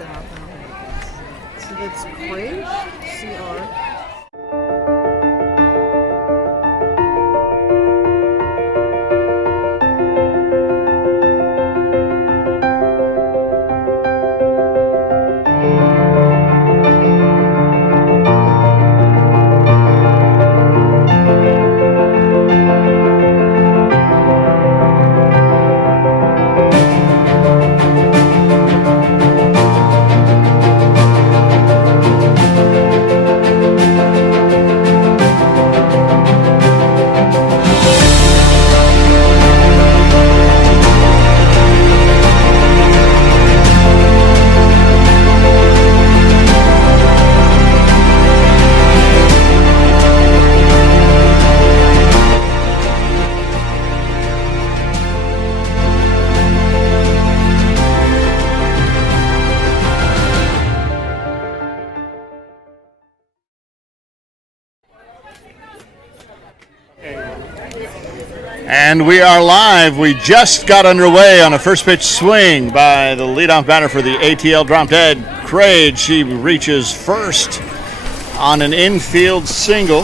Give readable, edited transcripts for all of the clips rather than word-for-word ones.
South. So that's Crage, CR. And we are live. We just got underway on a first pitch swing by the leadoff batter for the ATL drop dead, Craig. She reaches first on an infield single.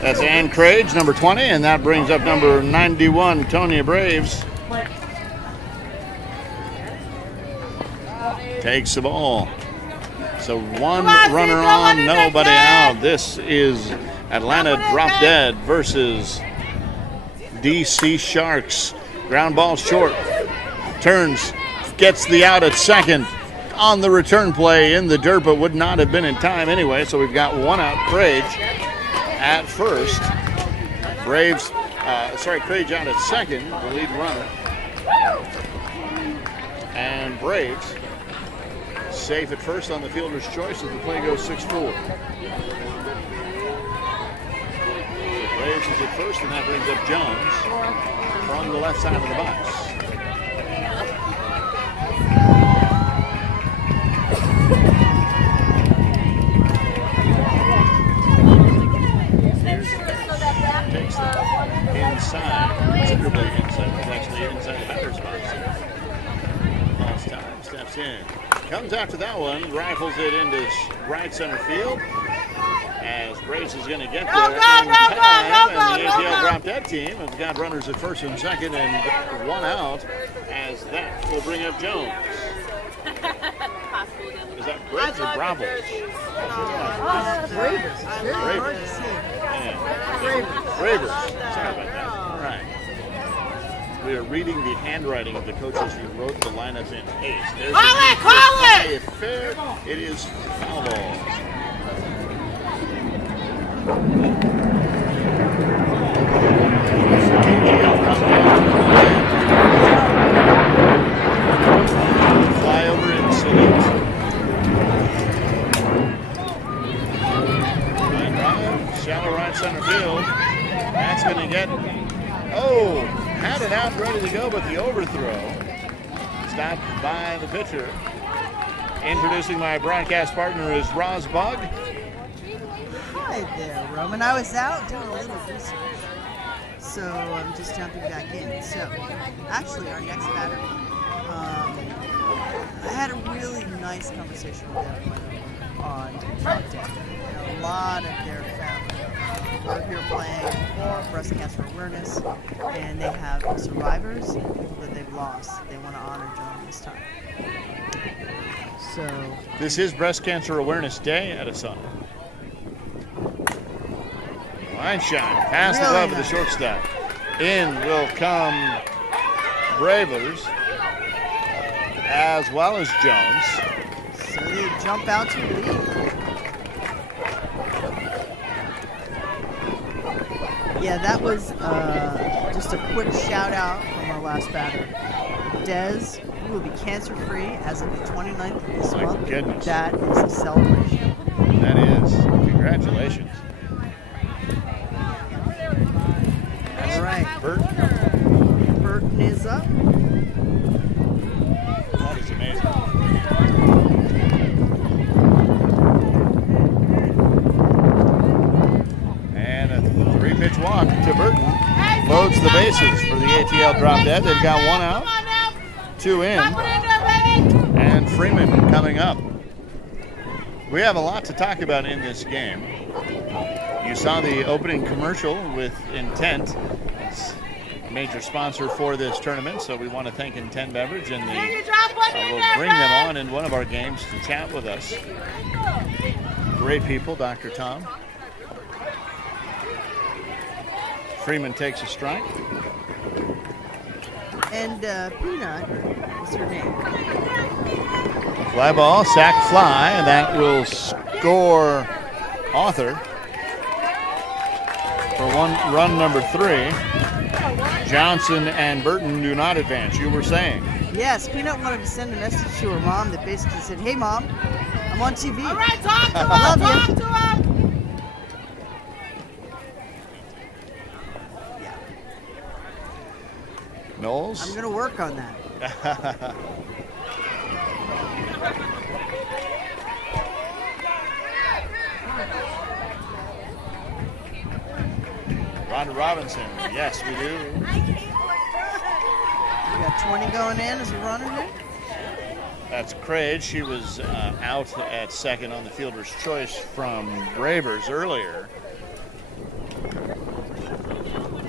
That's Ann Craig, number 20, and that brings up number 91, Tonya Braves. Takes the ball. So one runner on, nobody out. This is Atlanta drop dead versus DC Sharks. Ground ball short. Turns, gets the out at second on the return play in the dirt, but would not have been in time anyway. So we've got one out. Craig at first. Craig out at second, the lead runner. And Braves safe at first on the fielder's choice as the play goes 6-4. Braves is at first, and that brings up Jones from the left side of the box. Takes the inside, considerably inside. It's actually inside the batter's box. Last time, steps in. Comes after that one, rifles it into right center field. As Braves is going to get there in time, and the ATL drop dead team has got runners at first and second and one out, as that will bring up Jones. Is that Braves or Bravos? Bravers. Bravers. Bravers. Sorry about that. All right. We are reading the handwriting of the coaches who wrote the lineup in haste. Call it! If fair, it is foul ball. Flyover and salute. Line drive, shallow right center field. That's going to get, had it out ready to go, but the overthrow stopped by the pitcher. Introducing my broadcast partner is Roz Bug. Hi there, Roman. I was out doing a little research, so I'm just jumping back in. So, actually, our next batter, I had a really nice conversation with everyone on Drop Dead. A lot of their family were here playing for breast cancer awareness, and they have survivors and people that they've lost. They want to honor during this time. So, this is Breast Cancer Awareness Day at ASANA. Line shot, past the glove of the shortstop. In will come Bravers, as well as Jones. So they jump out to lead. Yeah, that was just a quick shout out from our last batter. Dez, who will be cancer free as of the 29th of this month. My goodness. That is a celebration. That is. Congratulations. All right. Burton is up. That is amazing. And a 3-pitch walk to Burton. Loads the bases for the ATL drop dead. They've got one out, 2 in, and Freeman coming up. We have a lot to talk about in this game. You saw the opening commercial with Intent. It's a major sponsor for this tournament, so we want to thank Intent Beverage, and we'll bring them on in one of our games to chat with us. Great people, Dr. Tom. Freeman takes a strike. And Peanut is her name. Fly ball, sac fly, and that will score Arthur for run number 3. Johnson and Burton do not advance. You were saying? Yes, Peanut wanted to send a message to her mom that basically said, "Hey, Mom, I'm on TV. All right, talk to him. Love you." Talk to him. Knowles? I'm going to work on that. Rhonda Robinson. Yes, we do. We got 20 going in as a runner here. That's Craig. She was out at second on the fielder's choice from Bravers earlier.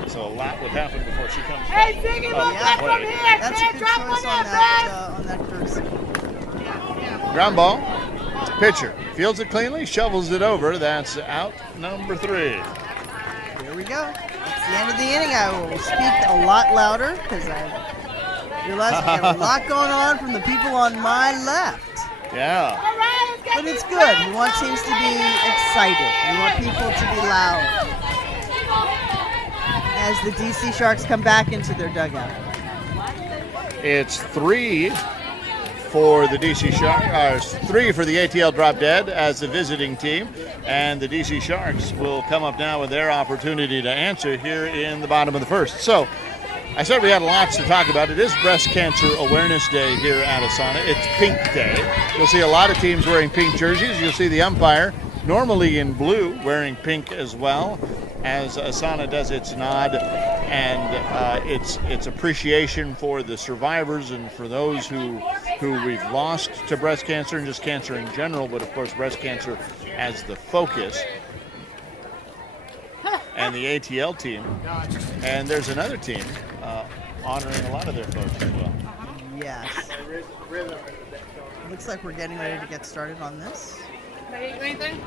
So a lot would happen before she comes back. Hey, Ziggy, up move to back play. from here. That's a Man, good drop choice one on there, that person. Ground ball. Pitcher fields it cleanly, shovels it over. That's out number 3. Here we go. It's the end of the inning. I will speak a lot louder because I realize we have a lot going on from the people on my left. Yeah. All right, let's get But it's these good. We fans want up teams to and be ready. excited. We want people to be loud as the DC Sharks come back into their dugout. It's 3 for the DC Sharks, 3 for the ATL Drop Dead as the visiting team, and the DC Sharks will come up now with their opportunity to answer here in the bottom of the first. So, I said we had lots to talk about. It is Breast Cancer Awareness Day here at ASANA. It's Pink Day. You'll see a lot of teams wearing pink jerseys. You'll see the umpire, normally in blue, wearing pink as well, as ASANA does its nod and its appreciation for the survivors and for those who we've lost to breast cancer and just cancer in general, but of course breast cancer as the focus. And the ATL team, and there's another team honoring a lot of their folks as well. Yes. Looks like we're getting ready to get started on this. Anything?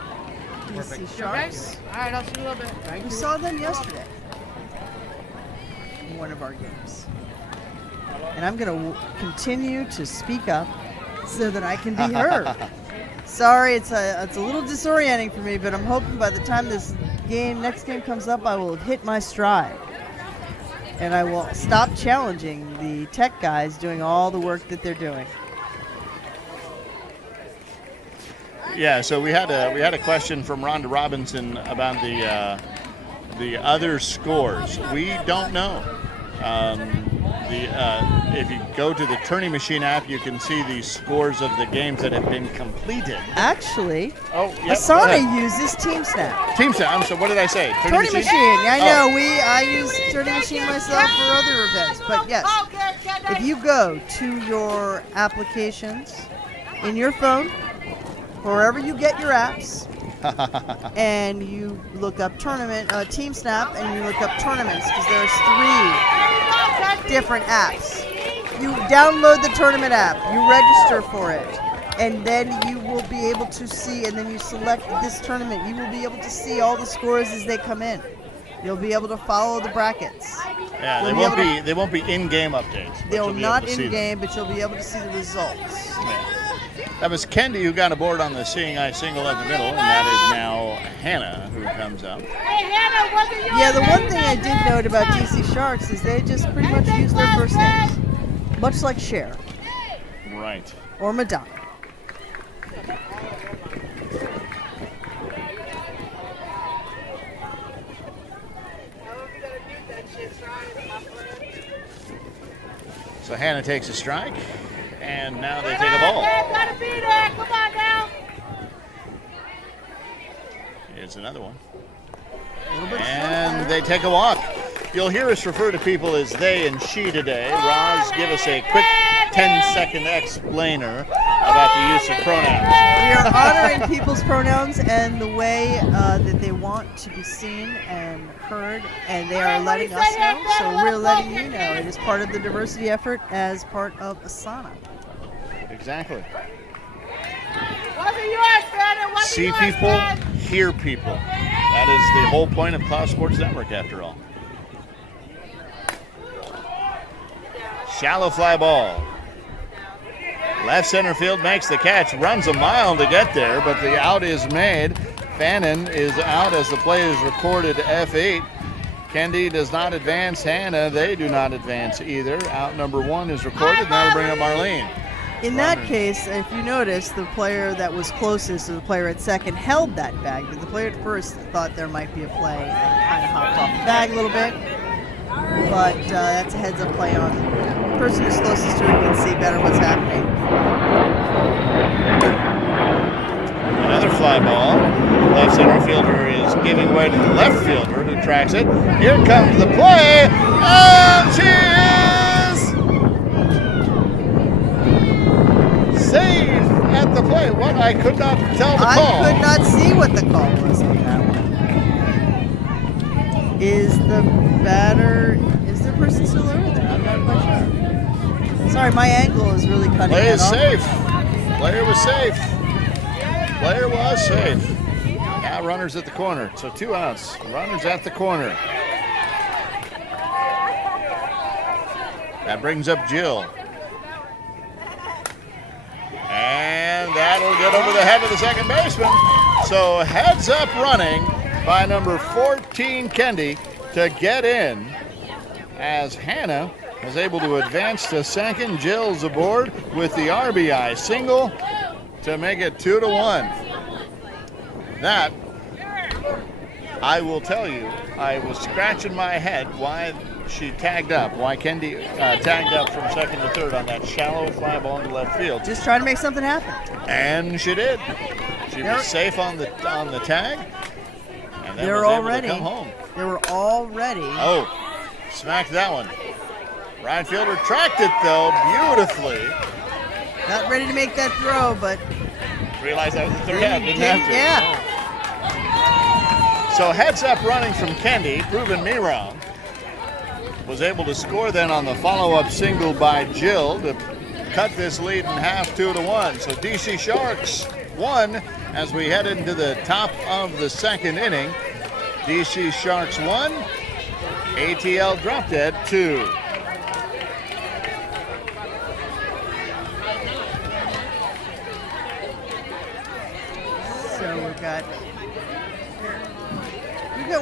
DC Sharks. All right, I'll see you in a little bit. Thank We saw them yesterday in one of our games. And I'm going to continue to speak up so that I can be heard. Sorry, it's a little disorienting for me, but I'm hoping by the time this next game comes up, I will hit my stride. And I will stop challenging the tech guys doing all the work that they're doing. Yeah, so we had a question from Rhonda Robinson about the other scores. We don't know. If you go to the Turning Machine app, you can see the scores of the games that have been completed. Actually, Oh, yeah. ASANA uses Team Snap. Team Sound. So what did I say? Turning Machine. I know. I use Turning Machine myself for other events. But yes, if you go to your applications in your phone, wherever you get your apps, and you look up Team Snap, and you look up tournaments, because there's 3 different apps. You download the tournament app, you register for it, and then you will be able to see, and then you select this tournament, you will be able to see all the scores as they come in. You'll be able to follow the brackets. Yeah, they won't be in-game updates. but They'll you'll be not able to see them. in-game, but you'll be able to see the results. Yeah. That was Kendi who got aboard on the Seeing Eye single at the middle, and that is now Hannah who comes up. Hey, Hannah, wasn't you Yeah, the one thing I did note about DC Sharks is they just pretty much use their first names. Much like Cher Right. or Madonna. So Hannah takes a strike, and now they take a ball. Gotta be there. Come on now. Here's another one. A little bit And they take a walk. You'll hear us refer to people as they and she today. Roz, give us a quick 10-second explainer about the use of pronouns. We are honoring people's pronouns and the way that they want to be seen and heard, and they are letting us know, so we're letting you know. It is part of the diversity effort as part of ASANA. Exactly. Wasn't yours, Brandon. Wasn't See yours, people, man. hear people. That is the whole point of Cloud Sports Network, after all. Shallow fly ball. Left center field makes the catch, runs a mile to get there, but the out is made. Fannin is out as the play is recorded F8. Kendi does not advance. Hannah, they do not advance either. Out number 1 is recorded, and that'll bring up Marlene. In that case, if you notice, the player that was closest to the player at second held that bag, but the player at first thought there might be a play and kind of hopped off the bag a little bit. But that's a heads-up play on the person who's closest to it can see better what's happening. Another fly ball. Left center fielder is giving way to the left fielder who tracks it. Here comes the play, and she is safe at the plate. What? I could not tell the call. I could not see what the call was on that one. Is the the person still over there? I'm not quite sure. Sorry, my angle is really cutting Play that is off. safe. Player was safe. Player was safe. Now runners at the corner. So 2 outs. Runners at the corner. That brings up Jill. And that'll get over the head of the second baseman. So heads up running by number 14, Kendi, to get in as Hannah was able to advance to second. Jill's aboard with the RBI single to make it 2-1. That, I will tell you, I was scratching my head why she tagged up, why Kendi tagged up from second to third on that shallow fly ball into left field. Just trying to make something happen. And she did. She was safe on the tag, and then was able to come home. They were all ready. Oh, smacked that one. Right fielder tracked it though beautifully. Not ready to make that throw, but Realized that was the third out. Didn't have to. Yeah. So heads up running from Kendi, proving me wrong. Was able to score then on the follow-up single by Jill to cut this lead in half, 2-1. So DC Sharks won as we head into the top of the second inning. DC Sharks 1, ATL Drop Dead 2. So we've got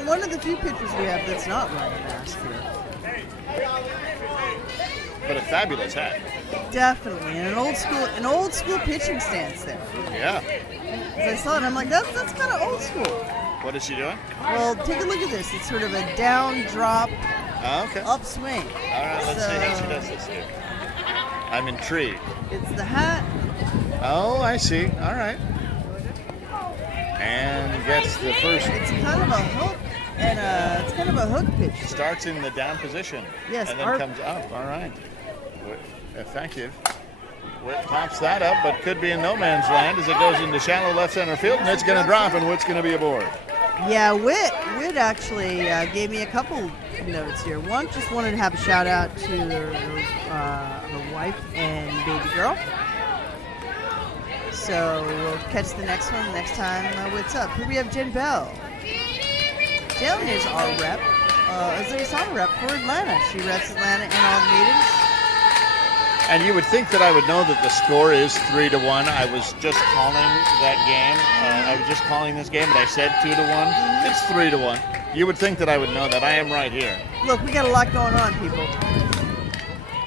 one of the few pitchers we have that's not running mask here. But a fabulous hat. Definitely, and an old school pitching stance there. Yeah. As I saw it, I'm like, that's kind of old school. What is she doing? Well, take a look at this. It's sort of a down drop, Okay. upswing. All right, let's see how she does this here. I'm intrigued. It's the hat. Oh, I see. All right. And gets the first. It's kind of a hook, and it's kind of a hook pitch. Starts in the down position. Yes, And then comes up. All right. Effective. Witt pops that up, but could be in no man's land as it goes into shallow left center field, and it's going to drop, and Witt's going to be aboard. Yeah, Witt actually gave me a couple notes here. One, just wanted to have a shout out to her wife and baby girl. So we'll catch the next one next time Witt's up. Here we have Jen Bell. Jen is our rep, is the ASANA rep for Atlanta. She reps Atlanta in all meetings. And you would think that I would know that the score is 3-1. I was just calling that game. I was just calling this game, but I said 2-1. It's 3-1. You would think that I would know that. I am right here. Look, we got a lot going on, people.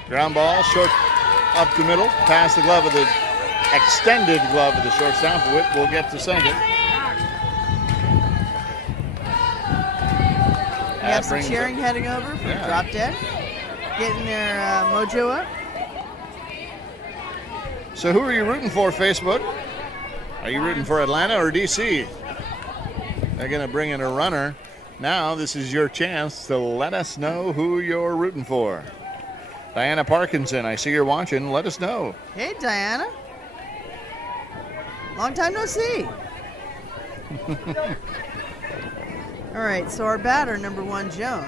Ground ball, short up the middle, past the glove of the extended glove of the shortstop. Witt will get to second. We have some cheering heading over from Drop Dead, getting their mojo up. So who are you rooting for, Facebook? Are you rooting for Atlanta or DC? They're going to bring in a runner. Now this is your chance to let us know who you're rooting for. Diana Parkinson, I see you're watching. Let us know. Hey, Diana. Long time no see. All right, so our batter, number 1, Joan,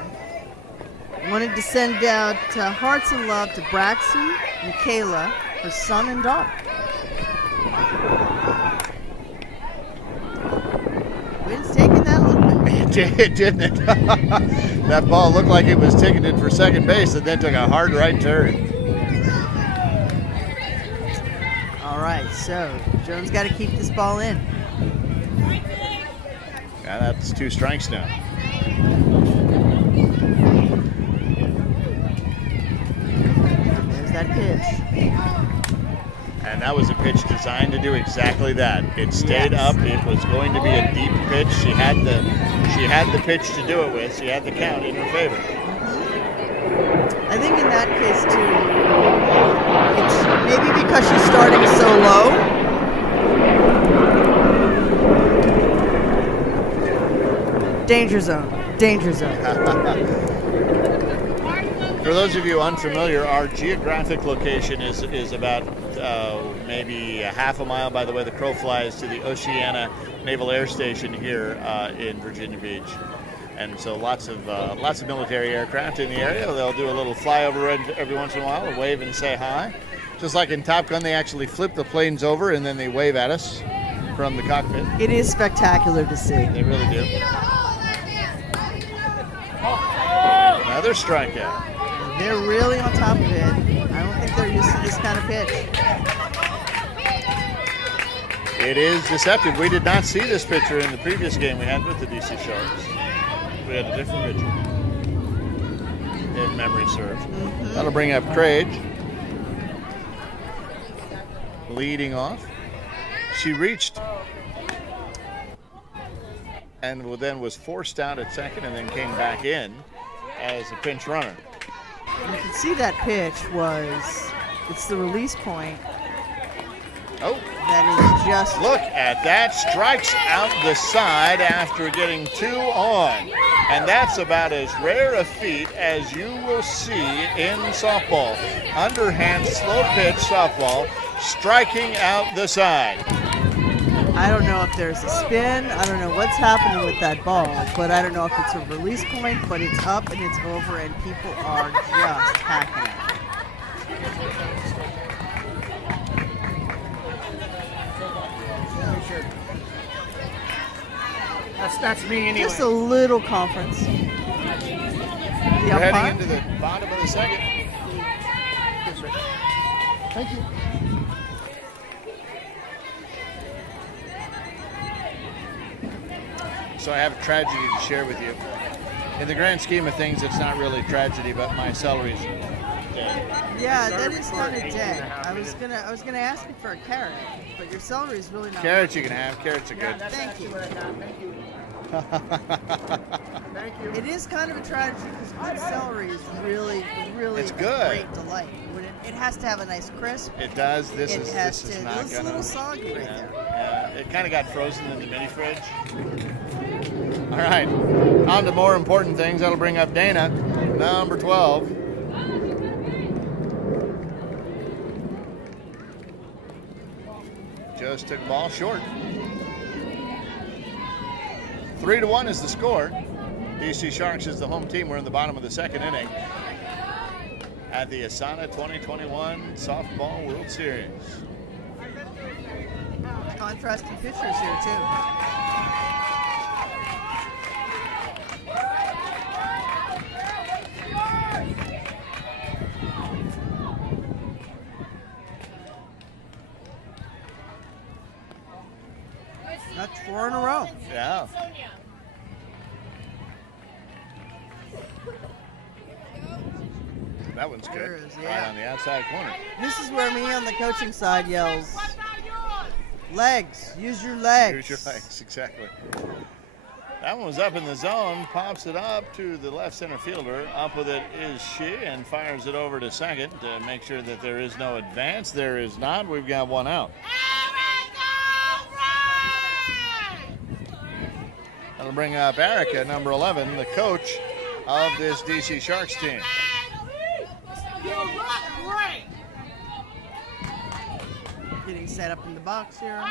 wanted to send out hearts and love to Braxton and Kayla, her son and daughter. Wind's taking that a little bit. It did, didn't it? That ball looked like it was ticketed for second base and then took a hard right turn. All right, so Joan's got to keep this ball in. Yeah, that's 2 strikes now. There's that pitch. And that was a pitch designed to do exactly that. It stayed Yes. up. It was going to be a deep pitch. She had the pitch to do it with. She had the count in her favor. I think in that case too, it's maybe because she's starting so low. Danger zone. Danger zone. For those of you unfamiliar, our geographic location is about maybe a half a mile by the way the crow flies to the ASANA Naval Air Station here in Virginia Beach. And so lots of military aircraft in the area. They'll do a little flyover every once in a while, a wave and say hi. Just like in Top Gun, they actually flip the planes over and then they wave at us from the cockpit. It is spectacular to see. They really do. Another strikeout. They're really on top of it. I don't think they're used to this kind of pitch. It is deceptive. We did not see this pitcher in the previous game we had with the DC Sharks. We had a different pitcher, if memory serves. That'll bring up Craig. Leading off. She reached and then was forced out at second and then came back in as a pinch runner. And you can see that pitch it's the release point Oh, that is just look at that. Strikes out the side after getting 2 on. And that's about as rare a feat as you will see in softball. Underhand, slow pitch softball, striking out the side. I don't know if there's a spin. I don't know what's happening with that ball, but I don't know if it's a release point, but it's up and it's over, and people are just hacking it. That's me anyway. Just a little conference. The We're umpire. heading into the bottom of the second. Thank you. So I have a tragedy to share with you. In the grand scheme of things, it's not really a tragedy, but my celery's dead. Yeah, that is kind of dead. I was gonna ask you for a carrot, but your celery is really not. Carrots you can have. Carrots are good. Thank you. Thank you. Thank you. It is kind of a tragedy because good celery is really It's a good. great delight. It has to have a nice crisp. It does. This It is has this is to. not It's a gonna. little soggy right Yeah, there. yeah. It kind of got frozen in the mini fridge. All right, on to more important things. That'll bring up Dana, number 12. Just took the ball short. 3-1 is the score. DC Sharks is the home team. We're in the bottom of the second inning at the ASANA 2021 Softball World Series. Contrasting pitchers here too. That's 4 in a row. Yeah. That one's There good. is, Right yeah. on the outside corner. This is where me on the coaching side yells, legs, use your legs. Use your legs, exactly. That one was up in the zone, pops it up to the left center fielder. Up with it is she and fires it over to second to make sure that there is no advance. There is not. We've got one out. That'll bring up Erica, number 11, the coach of this DC Sharks team. Getting set up in the box here.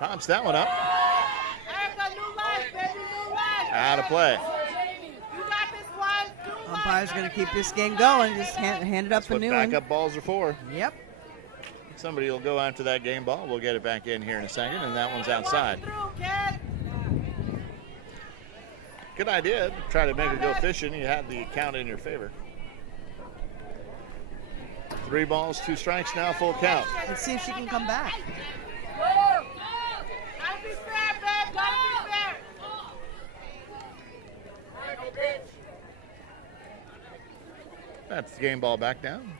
Pops that one up. Out of play. Umpire's going to keep this game going. Just hand it up That's a what new one. backup balls are for. Yep. Somebody will go after that game ball. We'll get it back in here in a second, and that one's outside. Good idea to try to make her go fishing. You had the count in your favor. 3 balls, 2 strikes now, full count. Let's see if she can come back. That's the game ball back down.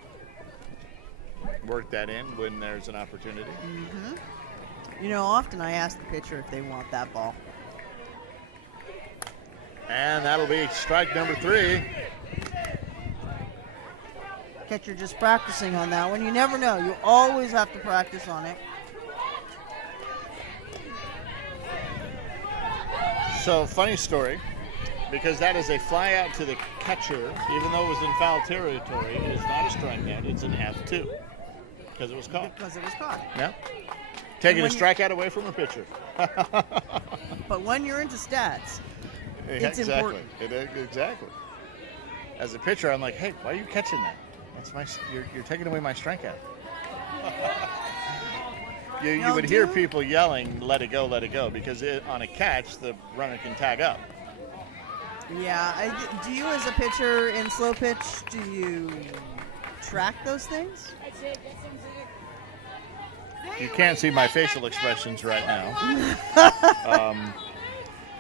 Work that in when there's an opportunity. Mm-hmm. You know, often I ask the pitcher if they want that ball. And that'll be strike number 3. Catcher just practicing on that one. You never know. You always have to practice on it. So, funny story, because that is a fly out to the catcher, even though it was in foul territory. It is not a strikeout. It's an F2 because it was caught. Because it was caught. Yeah. Taking a when strikeout away from a pitcher. But when you're into stats, it's important. Exactly. As a pitcher, I'm like, hey, why are you catching that? That's you're taking away my strikeout. You would hear people yelling, let it go, because on a catch, the runner can tag up. Yeah. Do you, as a pitcher in slow pitch, do you track those things? You can't see my facial expressions right now.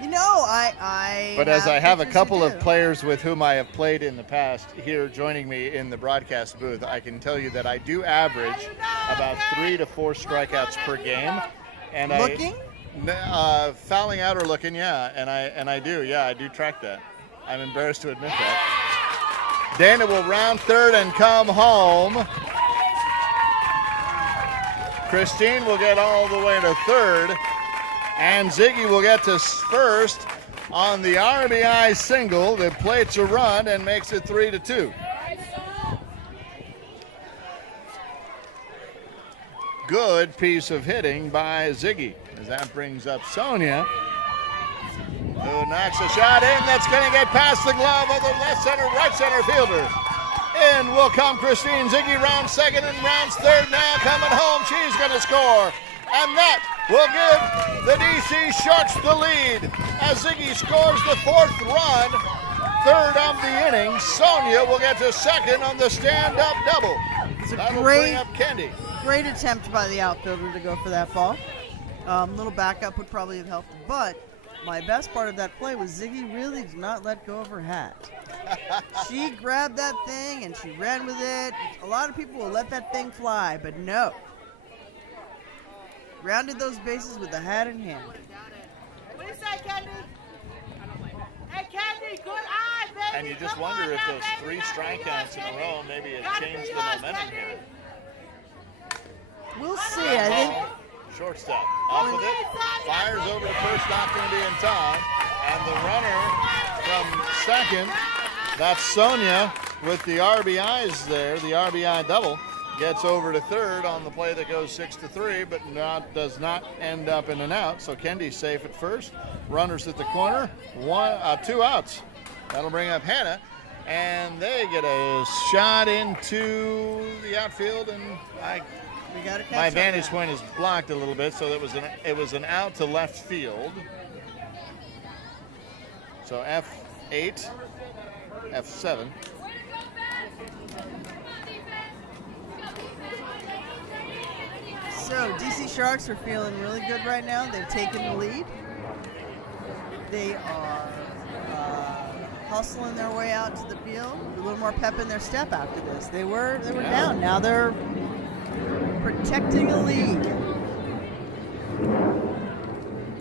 You know, I But as I have a pitchers who couple of do. players with whom I have played in the past here joining me in the broadcast booth, I can tell you that I do average about 3 to 4 strikeouts per game. And Looking? Fouling out or looking, yeah. And I do track that. I'm embarrassed to admit that. Dana will round third and come home. Christine will get all the way to third. And Ziggy will get to first on the RBI single that plates a run and makes it 3-2. Good piece of hitting by Ziggy as that brings up Sonia, who knocks a shot in that's going to get past the glove of the right center fielder. In will come Christine. Ziggy rounds second and rounds third now. Coming home, she's going to score. And that will give the DC Sharks the lead as Ziggy scores the 4th run. 3rd of the inning. Sonia will get to second on the stand-up double. It's a That'll bring up Kendi. great attempt by the outfielder to go for that ball. Little backup would probably have helped, but my best part of that play was Ziggy really did not let go of her hat. She grabbed that thing and she ran with it. A lot of people will let that thing fly, but no. Rounded those bases with the hat in hand. What do you say, Candy? Hey, Candy, good eye, baby. And you just Come wonder on if now, those baby. 3 strikeouts in a row maybe have changed the momentum here. We'll see. I think Shortstop off of it, fires over to first, not going to be in time. And the runner from second, that's Sonia with the RBIs there, the RBI double, gets over to third on the play that goes 6-3, but does not end up in an out. So Kendi's safe at first. Runners at the corner, 2 outs. That'll bring up Hannah, and they get a shot into the outfield, and we got to catch my on vantage that. point is blocked a little bit, so it was an out to left field. So F8, F7. So DC Sharks are feeling really good right now. They've taken the lead. They are hustling their way out to the field. A little more pep in their step after this. They were down. Now they're protecting a lead.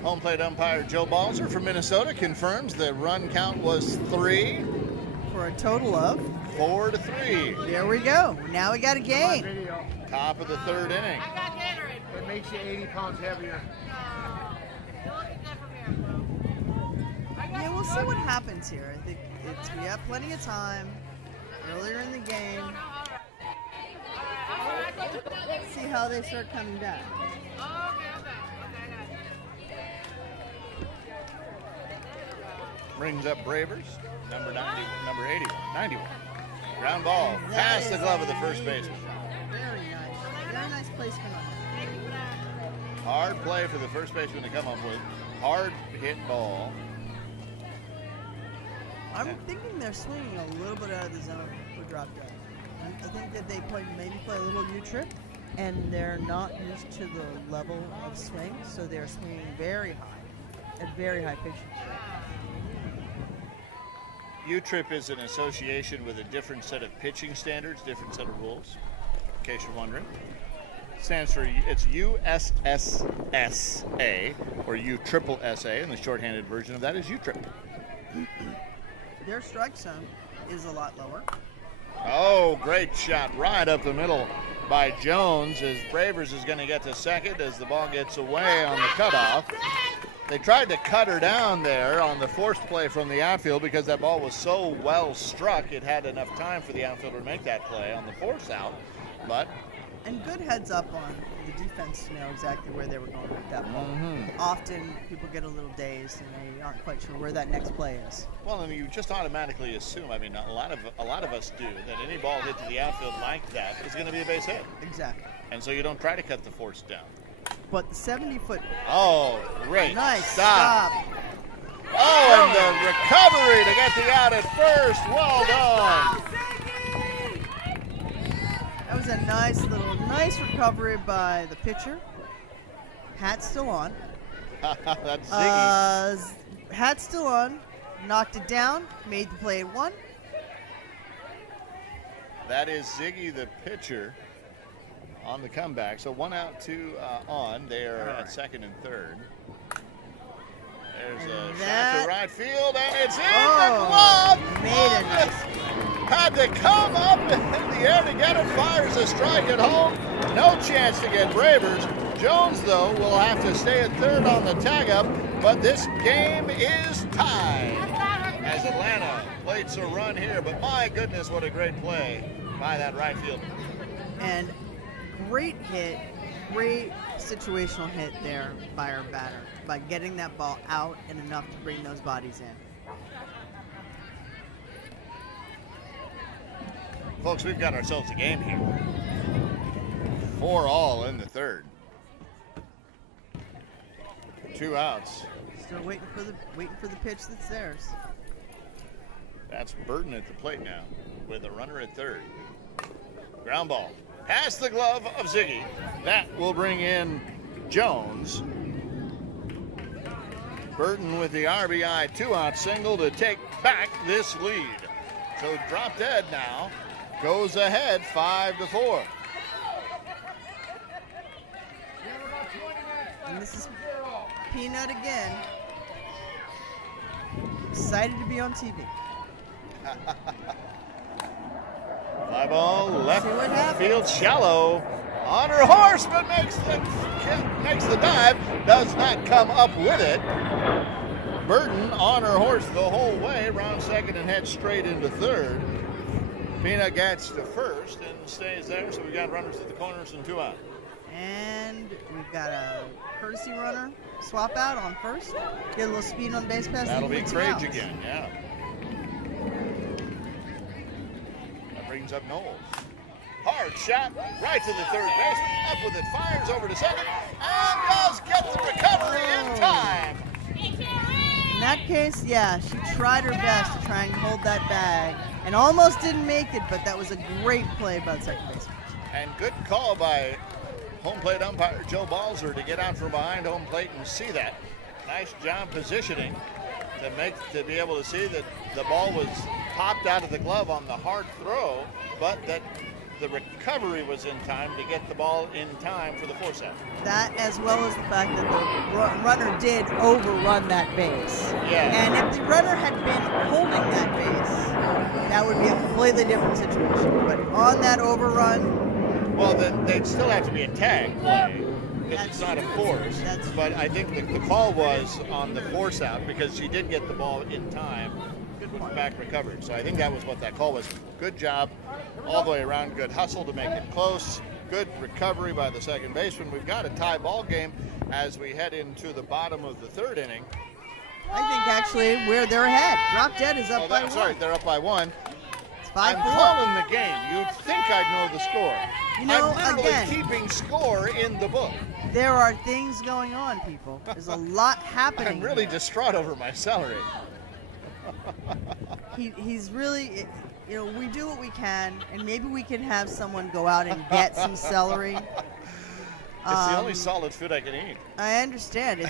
Home plate umpire Joe Balzer from Minnesota confirms the run count was 3. For a total of 4-3. There we go. Now we got a game. Video. Top of the 3rd inning. I got Gatorade. It makes you 80 pounds heavier. You're looking good from here, bro. Yeah, we'll see what happens here. I think we have plenty of time earlier in the game. See how they start coming back. Okay. brings up Bravers, number 91. Ground ball, past the glove of the first baseman. Very nice. Very nice placement on that. Hard play for the first baseman to come up with. Hard hit ball. I'm thinking they're swinging a little bit out of the zone for drop dead. I think that they maybe play a little U-trip, and they're not used to the level of swing, so they're swinging very high, at very high pitches. U-trip is an association with a different set of pitching standards, different set of rules, in case you're wondering. Stands for, it's USSSA, or U-triple-SA, and the shorthanded version of that is U-trip. Their strike zone is a lot lower. Oh, great shot right up the middle by Jones, as Bravers is going to get to second as the ball gets away on the cutoff. They tried to cut her down there on the forced play from the outfield because that ball was so well struck, it had enough time for the outfielder to make that play on the force out, but... And good heads up on the defense to know exactly where they were going with that ball. Often people get a little dazed and they aren't quite sure where that next play is. Well, and you just automatically assume, I mean, a lot of us do, that any ball hit to the outfield like that is going to be a base hit. Exactly. And so you don't try to cut the force down. But the 70-foot... Oh, great. Nice stop. Oh, and the recovery to get the out at first. Well done. That was a nice recovery by the pitcher. Hat still on. That's Ziggy. Hat still on. Knocked it down. Made the play at 1. That is Ziggy, the pitcher, on the comeback. So 1 out, 2 on. They are at second and third. There's a shot to right field, and it's in the glove. Made a nice play. Had to come up in the air to get it. Fires a strike at home. No chance to get Bravers. Jones, though, will have to stay at third on the tag-up, but this game is tied as Atlanta plates a run here. But my goodness, what a great play by that right fielder. And great hit, great situational hit there by our batter, by getting that ball out and enough to bring those bodies in. Folks, we've got ourselves a game here. 4-all in the third. 2 outs. Still waiting for the pitch that's theirs. That's Burton at the plate now with a runner at third. Ground ball. Past the glove of Ziggy. That will bring in Jones. Burton with the RBI 2-out single to take back this lead. So drop dead now. Goes ahead 5-4. And this is Peanut again. Excited to be on TV. Fly ball left See what happens. field shallow. On her horse, but makes the dive. Does not come up with it. Burton on her horse the whole way. Round second and heads straight into third. Peanut gets to first and stays there, so we got runners at the corners and 2 out. And we've got a courtesy runner swap out on first. Get a little speed on base pass. That'll be and Crage again, yeah. That brings up Knowles. Hard shot right to the third baseman. Up with it, fires over to second, and does get the recovery in time. In that case, yeah, she tried her best to try and hold that bag and almost didn't make it, but that was a great play by the second baseman. And good call by home plate umpire Joe Balzer to get out from behind home plate and see that. Nice job positioning to be able to see that the ball was popped out of the glove on the hard throw, but that the recovery was in time to get the ball in time for the force out. That, as well as the fact that the runner did overrun that base. Yeah. And if the runner had been holding that base, that would be a completely different situation. But on that overrun... Well, then they'd still have to be a tag play, because it's not a force. That's but I think the call was on the force out because she did get the ball in time. Put back recovered. So I think that was what that call was. Good job all the way around. Good hustle to make it close. Good recovery by the second baseman. We've got a tie ball game as we head into the bottom of the third inning. I think actually they're ahead. Drop Dead is up by one. Sorry, they're up by 1. It's 5-4. I'm calling the game. You'd think I'd know the score. You know, I'm literally again, keeping score in the book. there are things going on, people. There's a lot happening. I'm really here. distraught over my celery. He's really, you know, we do what we can, and maybe we can have someone go out and get some celery. It's the only solid food I can eat. I understand.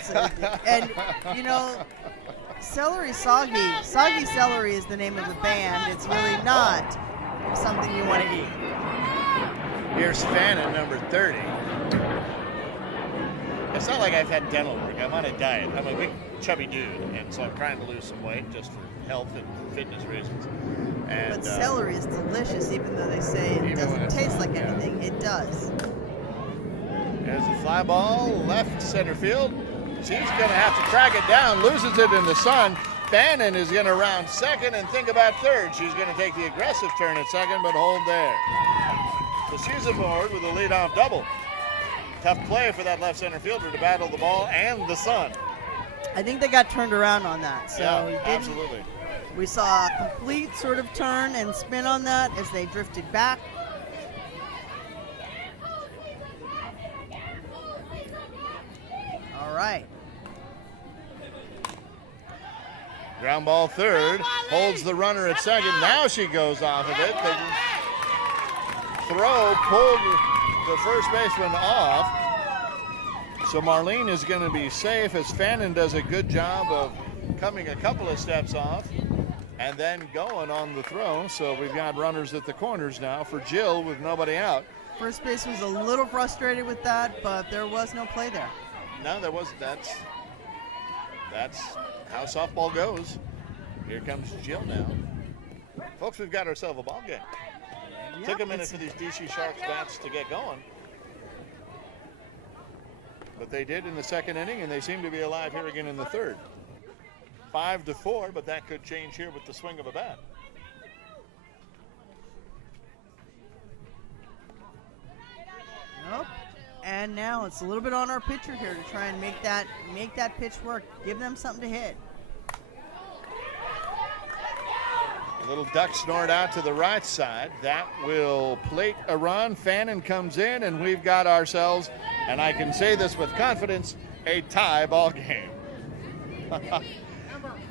And you know, celery soggy celery is the name of the band. It's really not something you want to eat. Here's Fannin, number 30. It's not like I've had dental work. I'm on a diet. I'm a big chubby dude, and so I'm trying to lose some weight just for health and fitness reasons. And, But celery is delicious, even though they say it doesn't taste like yeah. anything. It does. There's a fly ball, left center field. She's going to have to track it down, loses it in the sun. Fannin is going to round second and think about third. She's going to take the aggressive turn at second, but hold there. So she's aboard with a leadoff double. Tough play for that left center fielder to battle the ball and the sun. I think they got turned around on that. So yeah, he didn't. absolutely. We saw a complete sort of turn and spin on that as they drifted back. All right. Ground ball third, holds the runner at second. Now she goes off of it. The throw pulled the first baseman off. So Marlene is going to be safe as Fannin does a good job of coming a couple of steps off and then going on the throw. So we've got runners at the corners now for Jill with nobody out. First base was a little frustrated with that, but there was no play there. No, there wasn't. That's how softball goes. Here comes Jill now. Folks, we've got ourselves a ball game. Yep, Took a minute for these DC Sharks bats to get going. But they did in the second inning, and they seem to be alive here again in the third. 5-4, but that could change here with the swing of a bat. Nope. And now it's a little bit on our pitcher here to try and make that pitch work. Give them something to hit. A little duck snort out to the right side. That will plate a run. Fannin comes in, and we've got ourselves, and I can say this with confidence, a tie ball game.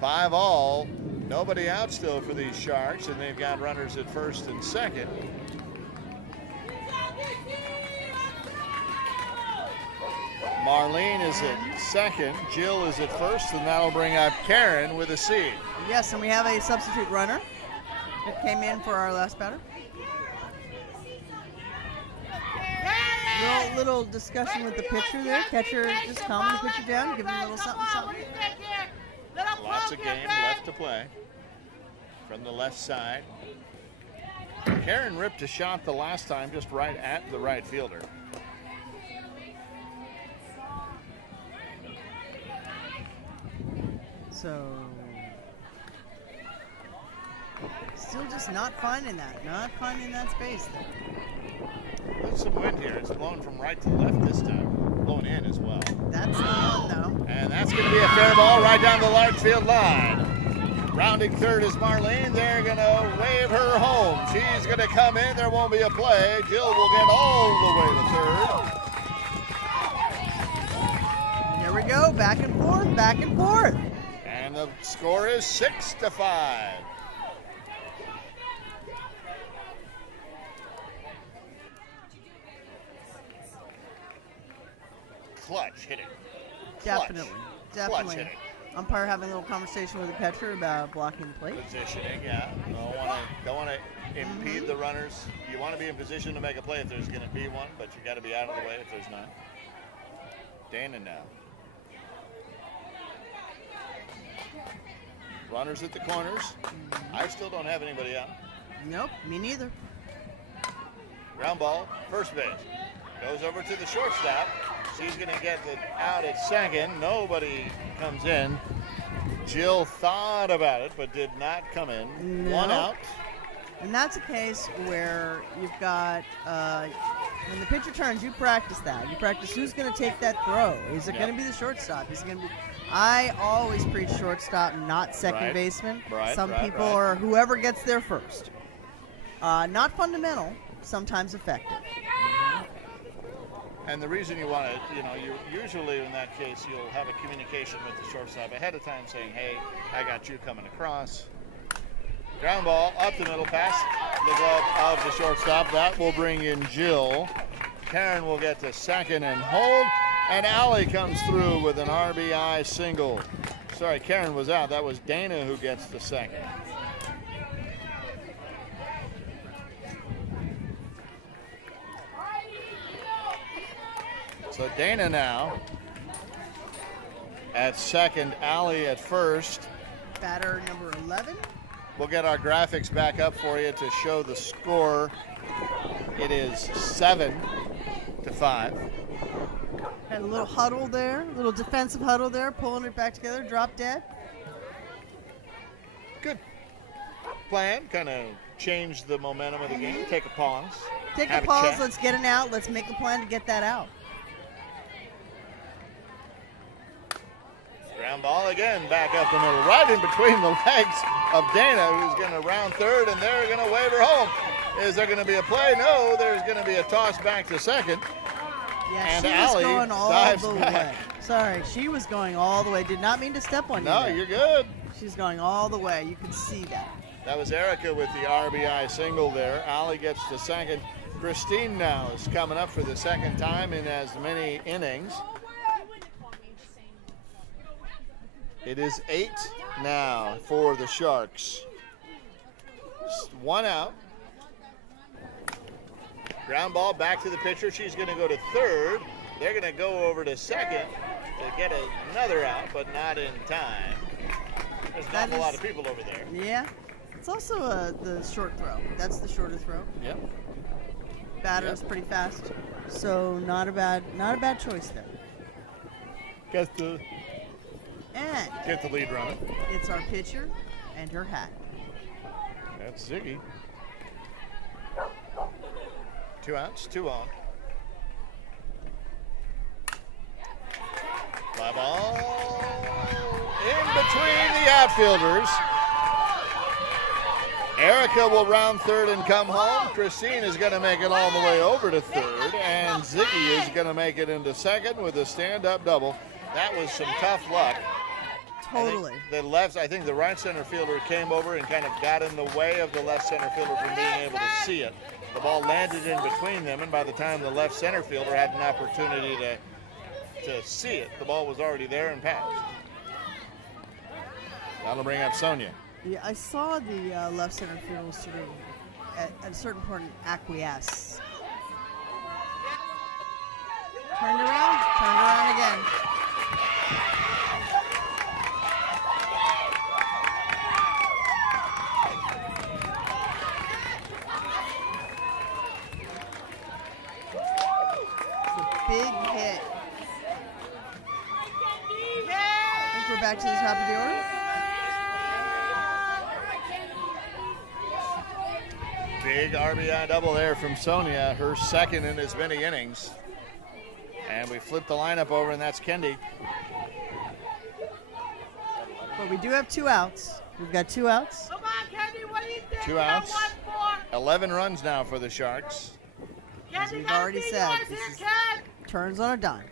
5-all. Nobody out still for these Sharks, and they've got runners at first and second. Marlene is at second, Jill is at first, and that'll bring up Karen with a seed. Yes, and we have a substitute runner that came in for our last batter. Little discussion with the pitcher there. Catcher just calming the pitcher down, giving him a little something, something. Lots of game left to play from the left side. Karen ripped a shot the last time just right at the right fielder. So, still just not finding that space there. There's some wind here. It's blowing from right to left this time. Blowing in as well. That's the one, though. And that's going to be a fair ball right down the right field line. Rounding third is Marlene. They're going to wave her home. She's going to come in. There won't be a play. Jill will get all the way to third. There we go. Back and forth, back and forth. And the score is 6-5. Clutch hitting. Definitely. Clutch hitting. Umpire having a little conversation with the catcher about blocking the plate. Positioning, yeah. Don't want to impede the runners. You want to be in position to make a play if there's going to be one, but you got to be out of the way if there's not. Dana now. Runners at the corners. I still don't have anybody out. Nope, me neither. Ground ball, first base. Goes over to the shortstop. She's going to get it out at second. Nobody comes in. Jill thought about it, but did not come in. Nope. One out. And that's a case where you've got, when the pitcher turns, you practice that. You practice who's going to take that throw. Is it going to be the shortstop? Is it going to be I always preach shortstop, not second Right. baseman. Right, Some right, people right. are whoever gets there first. Not fundamental, sometimes effective. And the reason you want to, you usually in that case, you'll have a communication with the shortstop ahead of time saying, hey, I got you coming across. Ground ball up the middle past the glove of the shortstop. That will bring in Jill. Karen will get to second and hold. And Allie comes through with an RBI single. Sorry, Karen was out. That was Dana who gets the second. So Dana now at second, Allie at first. Batter number 11. We'll get our graphics back up for you to show the score. It is 7-5. Had a little huddle there, a little defensive huddle there, pulling it back together, drop dead. Good plan, kind of change the momentum of the game. Take a pause. Take have a pause, chat. let's get an out, let's make a plan to get that out. Ground ball again, back up the middle, right in between the legs of Dana, who's going to round third, and they're going to wave her home. Is there going to be a play? No, there's going to be a toss back to second. Yeah, And she Allie was going all dives the back. way. Sorry, she was going all the way. Did not mean to step on you. No, there. you're good. She's going all the way. You can see that. That was Erica with the RBI single there. Allie gets the second. Christine now is coming up for the second time in as many innings. It is 8 now for the Sharks. Just one out. Ground ball back to the pitcher. She's going to go to third. They're going to go over to second to get another out, but not in time. There's not a lot of people over there. Yeah. It's also the short throw. That's the shorter throw. Yep. Batter is pretty fast, so not a bad choice there. Get the And lead runner. it's our pitcher and her hat. That's Ziggy. 2 outs, 2 on. Fly ball in between the outfielders. Erica will round third and come home. Christine is going to make it all the way over to third, and Ziggy is going to make it into second with a stand-up double. That was some tough luck. Totally. I think the right center fielder came over and kind of got in the way of the left center fielder from being able to see it. The ball landed in between them, and by the time the left center fielder had an opportunity to see it, the ball was already there and passed. That'll bring up Sonia. Yeah, I saw the left center field sort of at a certain point acquiesce. Turned around again. Big hit. I think we're back to the top of the order. Big RBI double there from Sonia, her second in as many innings. And we flip the lineup over, and that's Kendi. But we do have 2 outs. We've got 2 outs. Come on, Kenny, what do you think? 2 You got outs. 1-4. 11 runs now for the Sharks. As Kenny, we've gotta already be said, yours this here, is Ken. turns on a dime.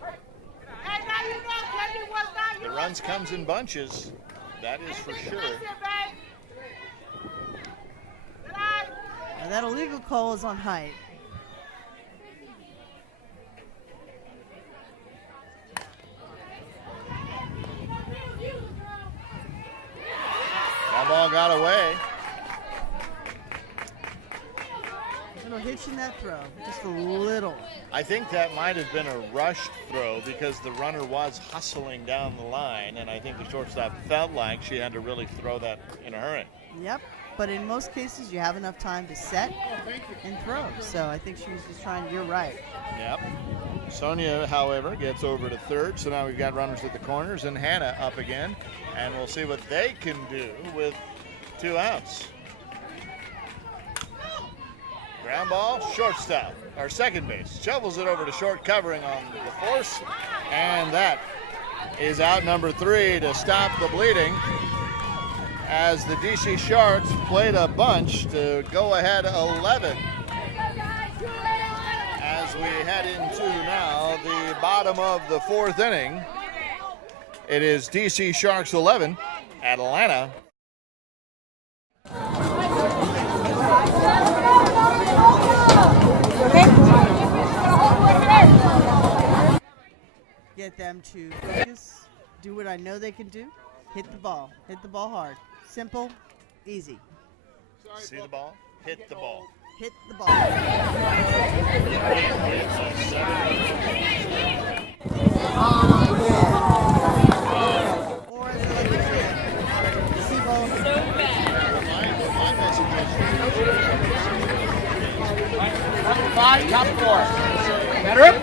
Hey, now you know Kenny was not The yours, runs comes Kenny. in bunches. That is for That's it, sure. babe. Good night. Now that illegal call is on height. That ball got away. A little hitch in that throw, just a little. I think that might have been a rushed throw because the runner was hustling down the line, and I think the shortstop felt like she had to really throw that in a hurry. Yep. But in most cases, you have enough time to set and throw. So I think she was just trying. You're right. Yep. Sonia, however, gets over to third, so now we've got runners at the corners, and Hannah up again, and we'll see what they can do with 2 outs. Ground ball, shortstop, or second base, shovels it over to short, covering on the force, and that is out number 3 to stop the bleeding, as the DC Sharks played a bunch to go ahead 11. As we head into now the bottom of the 4th inning, it is DC Sharks 11, Atlanta. Get them to focus, do what I know they can do, hit the ball hard. Simple, easy. See the ball? Hit the ball. Hit the ball. Or as I like to say, see ball. My message Number 5, top 4. Better up.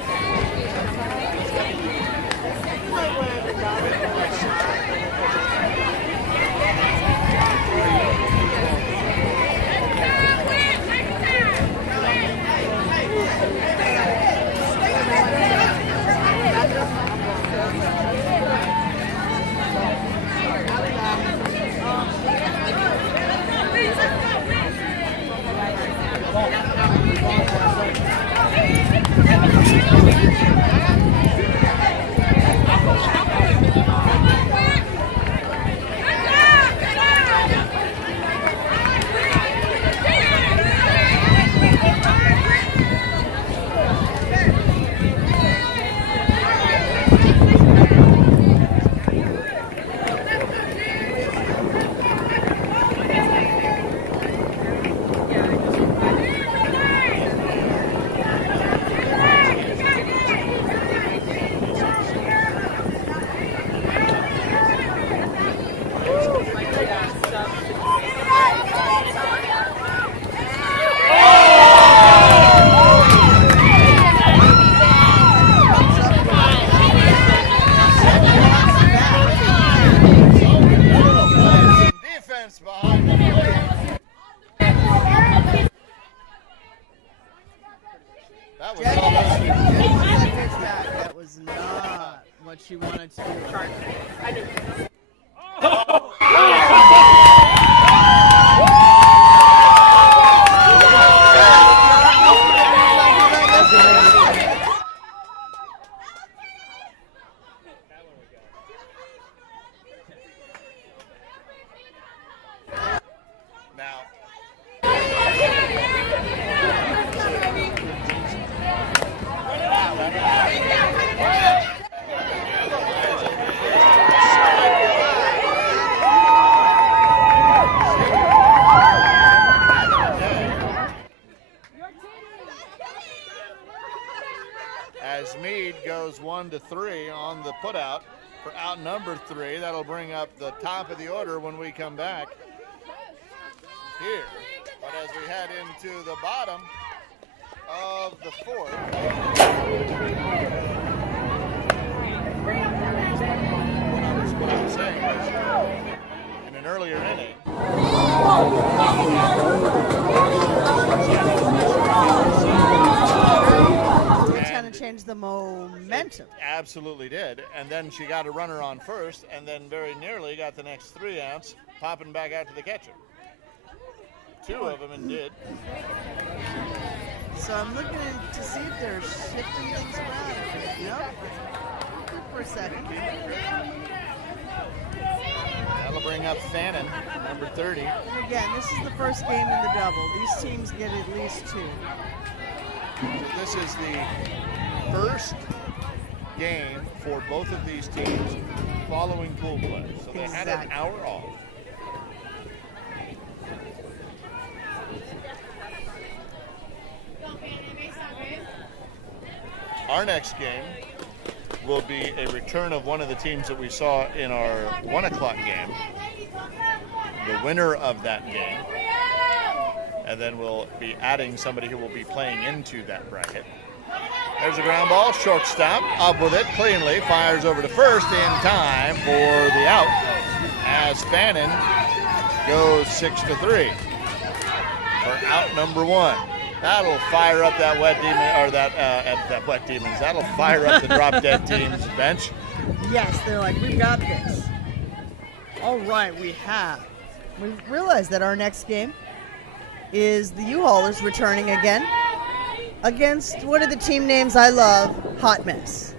That was not what she wanted to do. As Meade goes 1-3 on the putout for out number 3. That'll bring up the top of the order when we come back here. But as we head into the bottom of the 4th, what I was saying was, in an earlier inning, Changed the momentum. It absolutely did. And then she got a runner on first, and then very nearly got the next 3 outs, popping back out to the catcher. 2 of them and did. So I'm looking to see if they're shifting things around. Nope. For a second. That'll bring up Fannin, number 30. And again, this is the first game in the double. These teams get at least 2. So this is the first game for both of these teams following pool play. So they had an hour off. Our next game will be a return of one of the teams that we saw in our 1 o'clock game. The winner of that game. And then we'll be adding somebody who will be playing into that bracket. There's a ground ball, shortstop, up with it cleanly, fires over to first in time for the out, as Fannin goes 6-3 for out number 1. That'll fire up that wet demon, or that wet demons. That'll fire up the drop dead team's bench. Yes, they're like, we've got this. All right, we realized that our next game is the U-Haulers returning again against one of the team names I love, Hot Mess.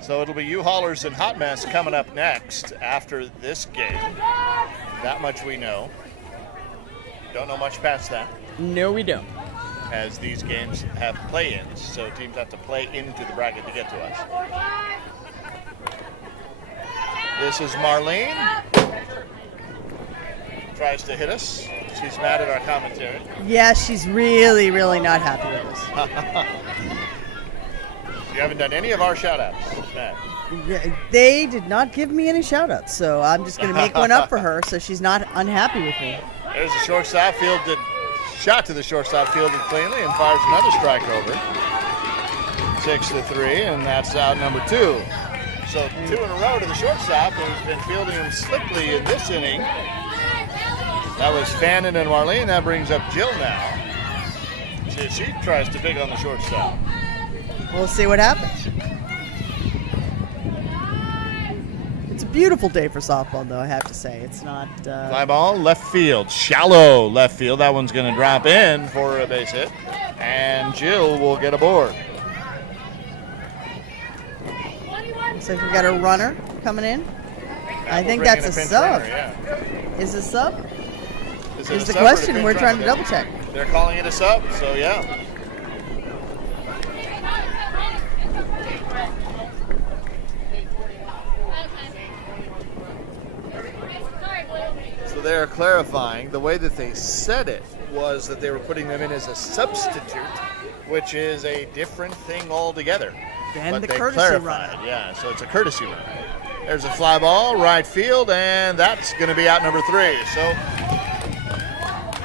So it'll be U-Haulers and Hot Mess coming up next after this game. That much we know. Don't know much past that, No, we don't. as these games have play-ins, so teams have to play into the bracket to get to us. This is Marlene. Tries to hit us. She's mad at our commentary. Yeah, she's really, really not happy with us. You haven't done any of our shout-outs, Matt. Yeah, they did not give me any shout-outs, so I'm just going to make one up for her so she's not unhappy with me. There's a shortstop fielded, shot to the shortstop fielded cleanly and fires another strike over. 6-3, and that's out number 2. So 2 in a row to the shortstop, who's been fielding them slickly in this inning. That was Fannin and Marlene. That brings up Jill now. She tries to pick on the shortstop. We'll see what happens. It's a beautiful day for softball, though, I have to say. It's not... Fly ball, left field, shallow left field. That one's going to drop in for a base hit, and Jill will get aboard. Looks like we got a runner coming in. I think Bring that's in a pinch sub. runner, yeah. Is a sub? Is Is it the a sub or a question. pinch We're trying to runner? double check. They're calling it a sub, so yeah. So they're clarifying. The way that they said it was that they were putting them in as a substitute, which is a different thing altogether. And But the they courtesy clarified, runner. yeah, so it's a courtesy run. There's a fly ball, right field, and that's going to be out number 3. So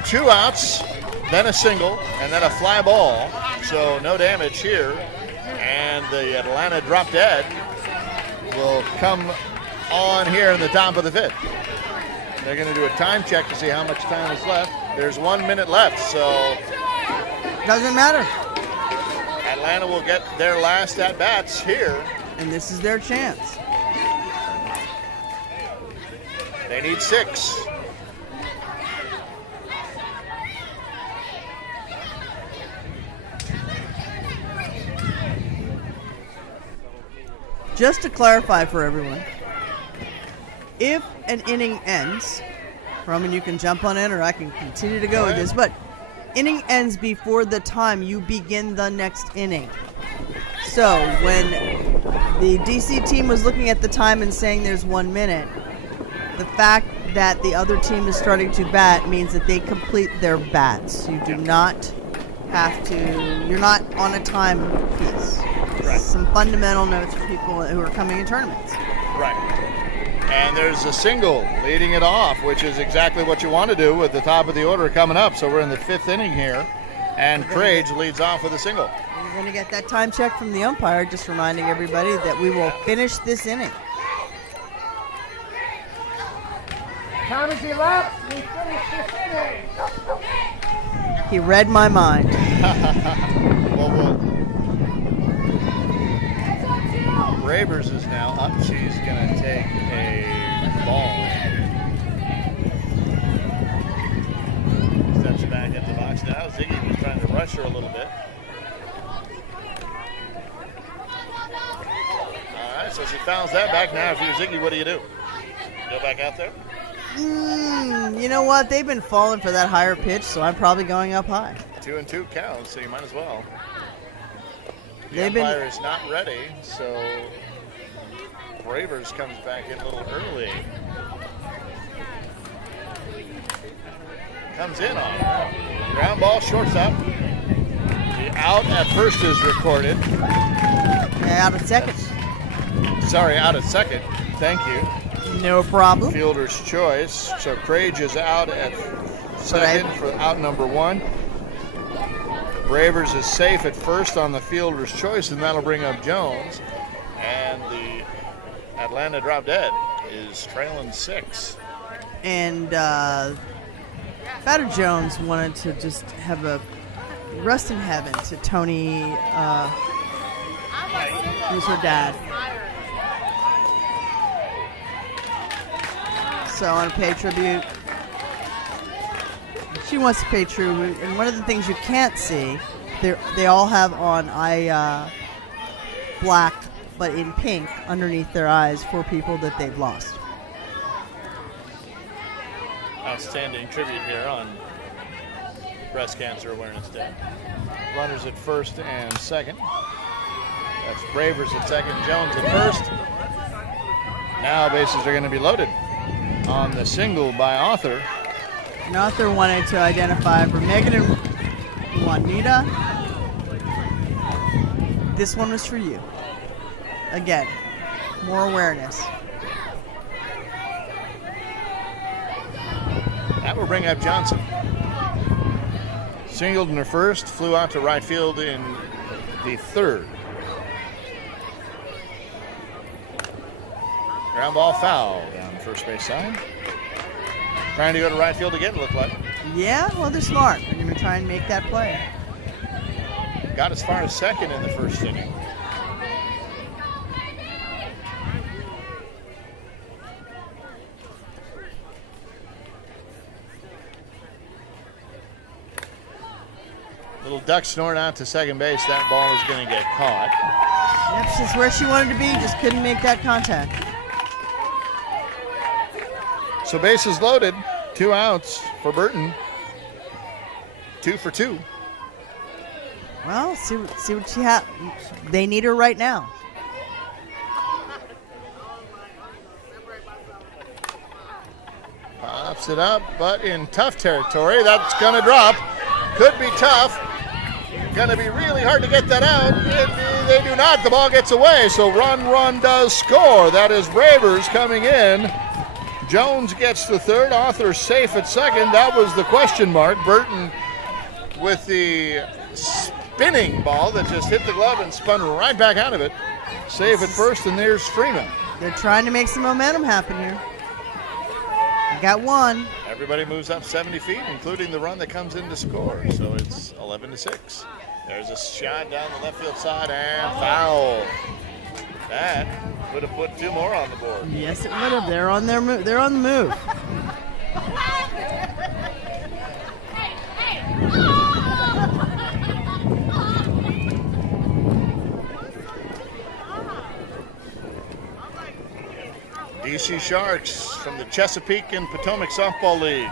2 outs, then a single, and then a fly ball. So no damage here. And the Atlanta drop dead will come on here in the top of the 5th. They're going to do a time check to see how much time is left. There's 1 minute left, so Doesn't matter. Atlanta will get their last at-bats here. And this is their chance. They need 6. Just to clarify for everyone, if an inning ends, Roman, you can jump on in or I can continue to go with this, but inning ends before the time you begin the next inning. So when the DC team was looking at the time and saying there's 1 minute, the fact that the other team is starting to bat means that they complete their bats. You do not have to, you're not on a time piece. Right. Some fundamental notes for people who are coming in tournaments. Right. And there's a single leading it off, which is exactly what you want to do with the top of the order coming up. So we're in the 5th inning here, and Crage leads off with a single. We're going to get that time check from the umpire, just reminding everybody that we will finish this inning. Time is elapsed. We finish this inning. He read my mind. Bravers is now up. She's going to take a ball. Steps back in the box now. Ziggy was trying to rush her a little bit. All right, so she fouls that back. Now, if you're Ziggy, what do? Go back out there? You know what? They've been falling for that higher pitch, so I'm probably going up high. 2-2 counts, so you might as well. The They've been- umpire is not ready, so Bravers comes back in a little early. Comes in on her. Ground ball, shortstop. The out at first is recorded. Out at second. Sorry, out at second. Thank you. No problem. Fielder's choice. So Crage is out at second for out number 1. Bravers is safe at first on the fielder's choice, and that'll bring up Jones. And the Atlanta drop dead is trailing 6. And Batter Jones wanted to just have a rest in heaven to Tony Who's her dad? So I want to pay tribute. She wants to pay tribute, and one of the things you can't see, they all have on black, but in pink underneath their eyes for people that they've lost. Outstanding tribute here on Breast Cancer Awareness Day. Runners at first and second. That's Bravers at second, Jones at first. Now bases are going to be loaded on the single by Author. And Author wanted to identify for Megan and Juanita. This one was for you. Again, more awareness. That will bring up Johnson. Singled in her first, flew out to right field in the third. Ground ball foul down the first base side. Trying to go to right field again, it looked like. Yeah, well, they're smart. They're going to try and make that play. Got as far as second in the first inning. Little duck snoring out to second base. That ball is going to get caught. Yep, she's where she wanted to be, just couldn't make that contact. So bases loaded, 2 outs for Burton. 2 for 2. Well, see what she has. They need her right now. Pops it up, but in tough territory. That's going to drop. Could be tough. Going to be really hard to get that out. They do not. The ball gets away. So run does score. That is Bravers coming in. Jones gets the third. Author safe at second. That was the question mark. Burton with the spinning ball that just hit the glove and spun right back out of it. Save at first, and there's Freeman. They're trying to make some momentum happen here. I got one. Everybody moves up 70 feet, including the run that comes in to score. So it's 11-6. There's a shot down the left field side and foul. That would have put 2 more on the board. Yes, it would have. They're on their move. They're on the move. DC Sharks from the Chesapeake and Potomac Softball League.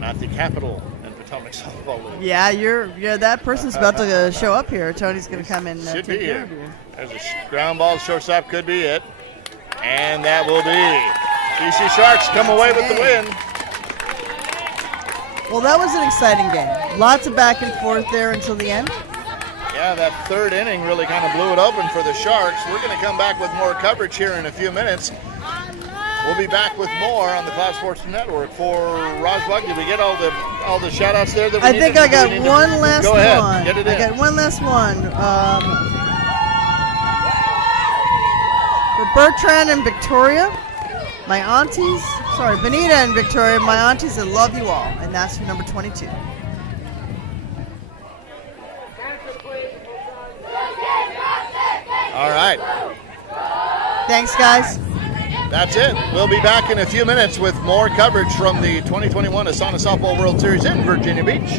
Not the Capital and Potomac Softball League. Yeah, you're that person's about to show up here. Tony's going to come in and Should take be care here. of you. There's a ground ball, shortstop could be it. And that will be. DC Sharks come away with the win. Well, that was an exciting game. Lots of back and forth there until the end. Yeah, that third inning really kind of blew it open for the Sharks. We're going to come back with more coverage here in a few minutes. We'll be back with more on the Cloud Sports Network. For Rosbach, did we get all the shout-outs there that we I needed? think I got one last Go ahead, one. get it in. I got one last one. For Bertrand and Victoria, my aunties, sorry, Benita and Victoria, my aunties that love you all. And that's for number 22. All right. Thanks, guys. That's it. We'll be back in a few minutes with more coverage from the 2021 ASANA Softball World Series in Virginia Beach.